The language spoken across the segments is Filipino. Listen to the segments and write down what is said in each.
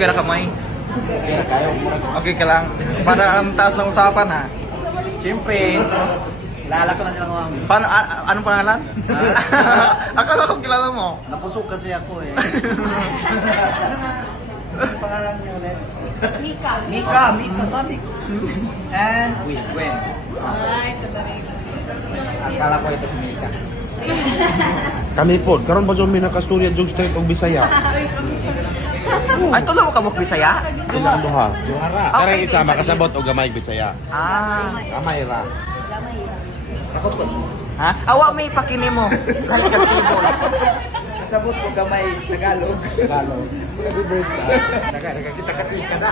Okay ra kamay. Kaya kayo. Okay ka lang. Para ang taas ng usapan ha. Siyempre, lalak ko na nila mga Paano, anong pangalan? Akala ko kilala mo. napusok kasi ako eh. Ano pangalan niyo ulit? Mika, sabi ko. And Gwen. Ay, tatarik. Akala ko ito si Mika. Kami po, karon pa dyan may nakastorya jog straight og Bisaya. Ay, tulo mo kabuk Bisaya? Sila ang duha. Karang Okay, isa isa- makasabot og gamay Bisaya. Gamay ra. Ha? Awa may pakini mo. Kahit ka-table. Kasabot ko gamay Tagalog. Tagalog. Kita ka na.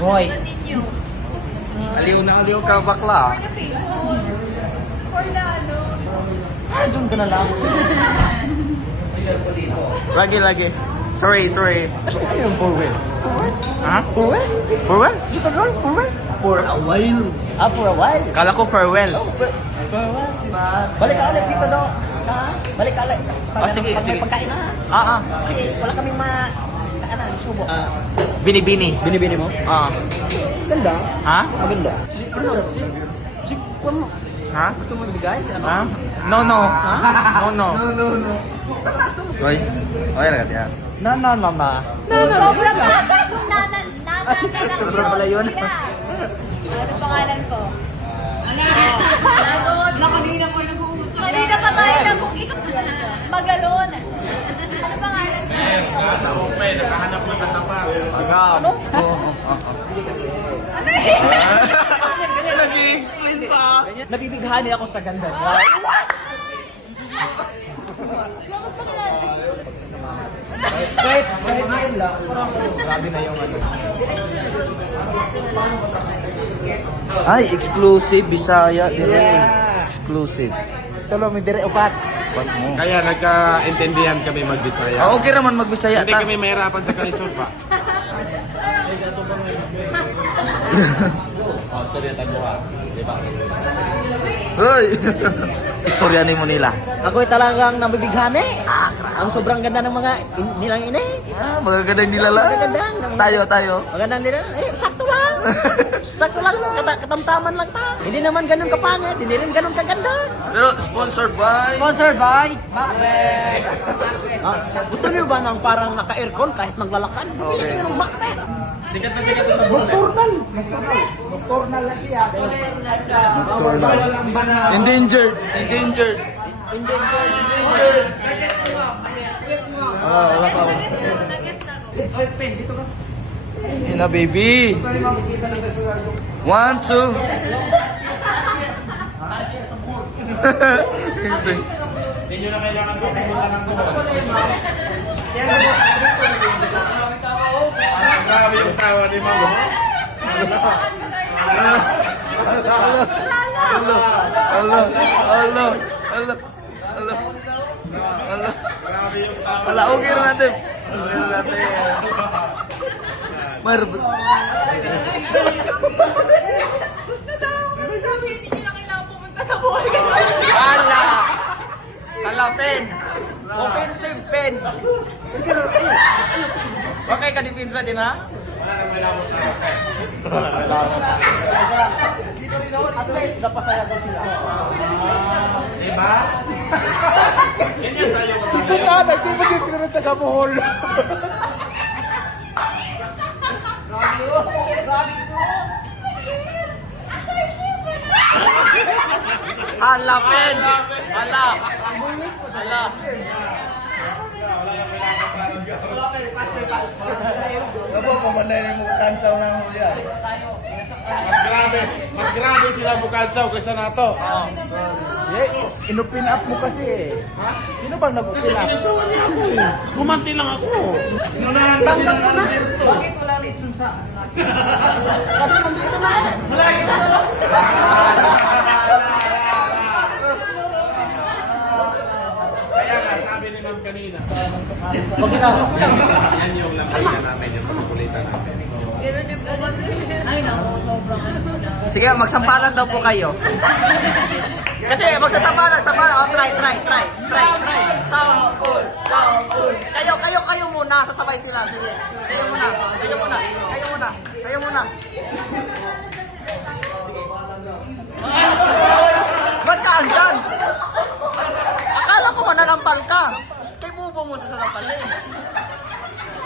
Hoy. Aliw ka bakla. Ay, doon ka na lang. Lagi. Sorry. Ano yung for when? Ha? For when? For when? Dito doon, for when? For a while. Ah, for a while? Kala ko farewell. For a while. Balik ka ulit dito, no? Ha? Balik ka ulit. Sige. Pag may pagkain na. Kasi wala kaming subo. Bini-bini. Binibini mo? Ganda. Ha? Maganda. Ha? Gusto mo ibigay? Ano? Ha? No. No. Guys, okay na ka Na. Sobrang bata kung nanan lang Sobrang pala yun. Ano pangalan ko? Kanina ko yung nag-uusap. Kanina pa tayo nag-uusap. Magalon. Ano pangalan ko? Nakahanap ng katapat. Agam. Ano eh? Nag-i-explain pa. Nabibighani ako sa ganda. Kahit ngayon lang, parang grabe na yung ano. Ay, exclusive Bisaya dire. Exclusive. Tulo, may dire upat. Kaya nagka-intindihan kami mag-Bisaya. Okay naman magbisaya Hindi ta. kami mahirapan sa kalisod pa. Hoy. Istorya ni mo nila. Ako'y talagang nabibighani. Ang sobrang ganda ng mga nilang ini. Magagandang nilala. Tayo. Magandang nila. Sakto lang. Sakto lang. Katamtaman lang ta. Hindi naman ganun kapangit. Hindi rin ganun kaganda. Pero sponsored by Sponsored by Macbeth. Gusto niyo ba ng parang naka-aircon kahit maglalakad? Bumili ng Macbeth. Sikat na sa buwan. Nocturnal na siya. Nocturnal. Endangered. Wala pa ako. Dito ka. Ina baby. 1, 2. Hindi nyo na kailangan pumunta ng buwan. Grabe yung tawa ni Mama. Allah. Grabe yung tawa. Wala, okay na natin. Mar... Hala, pen. Offensive pen. Okay ka dipinsa din ha? Wala na may lamot na. At least napasaya ko sila. Diba? Ganyan tayo Ito na, nagbibigit ko ng taga-Bohol. Hala, pen. Hala. Ano pamanay mo kansaw ng huli. Mas grabe sila Bukadsaw kaysa nato. Inupin up mo kasi eh. Ha? Sino bang nag-upin up? Pinagsawan niya ako eh. Kumanti lang ako. Inunahan kasi ng Alberto. Bakit wala litsun sa kasi nandito na. Malaki na lang. Kaya nga, sabi ni Ma'am kanina. Huwag na. Yan yung lambayan natin, yung pagkulitan natin. Ay, naku, sobrang ano na. Sige, magsampalan daw po kayo. Kasi magsasama na. Oh, try. Kayo muna. Sasabay sila. Sige. Kayo muna. Sige. Ba't ka andyan? Akala ko mananampal ka. Kay bubo mo sa sanampalin.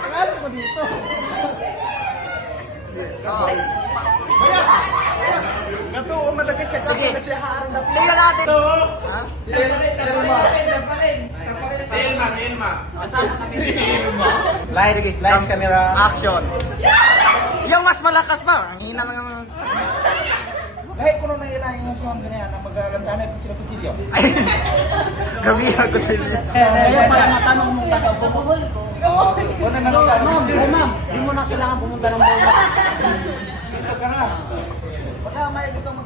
Akala ko dito. Oo. Sige. Tingnan natin. Ha? Selma. Lights, camera. Action. Yung mas malakas ba? Ang hina lang ng... Lahit ko nung nailahin yung song ganyan na magagantanay kung sila kutsilyo. Gabi ako sila. Kaya pala natanong mong taga-bubuhol ko. Ma'am, hindi mo na kailangan pumunta ng bola. Dito ka na. Baka may gusto mo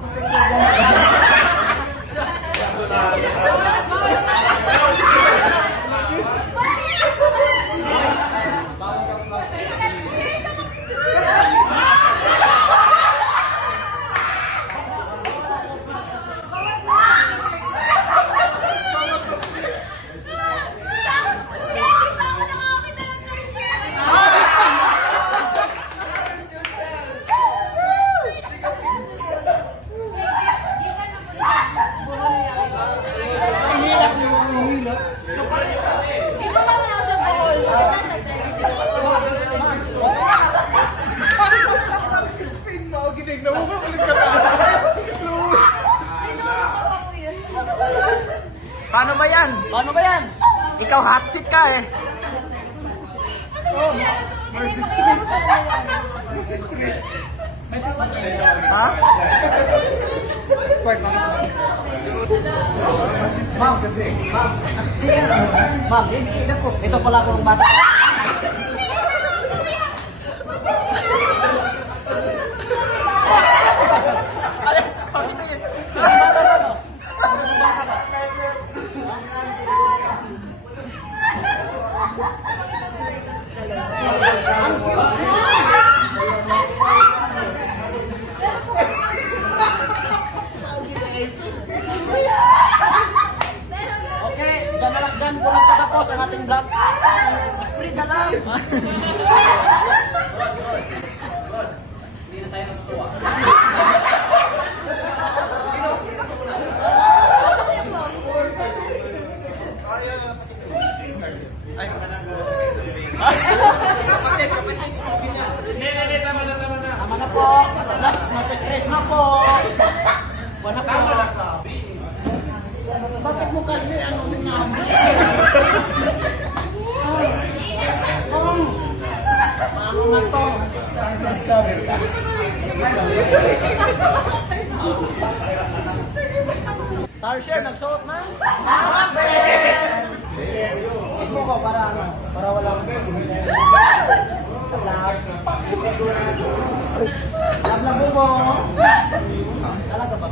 Paano ba yan? Paano ba yan? Ikaw hot seat ka eh. Ha? Ma'am, kasi. Ma'am, ito pala akong bata. Ay, pakitingin. Okay, dyan po nagtatapos ang ating vlog. Split na lang. Ay. Tama na po. Last, stress na po. Wala po. Bakit mo kasi ano sinabi? Paano na to? Tarsher, nagsuot na? Ismo ko para ano? Para walang... Lablabo mo. Talaga ba?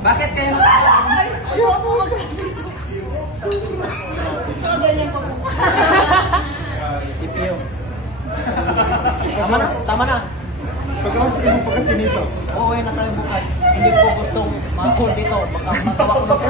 Bakit kayo? Ayaw po magsabi. So, ganyan pa po. Ipiyo. Tama na, tama na. Pagkakas mo pagkatsin nito. Uuwi na tayo bukas. Hindi ko gustong ma-hold dito. Baka matawa ko na po.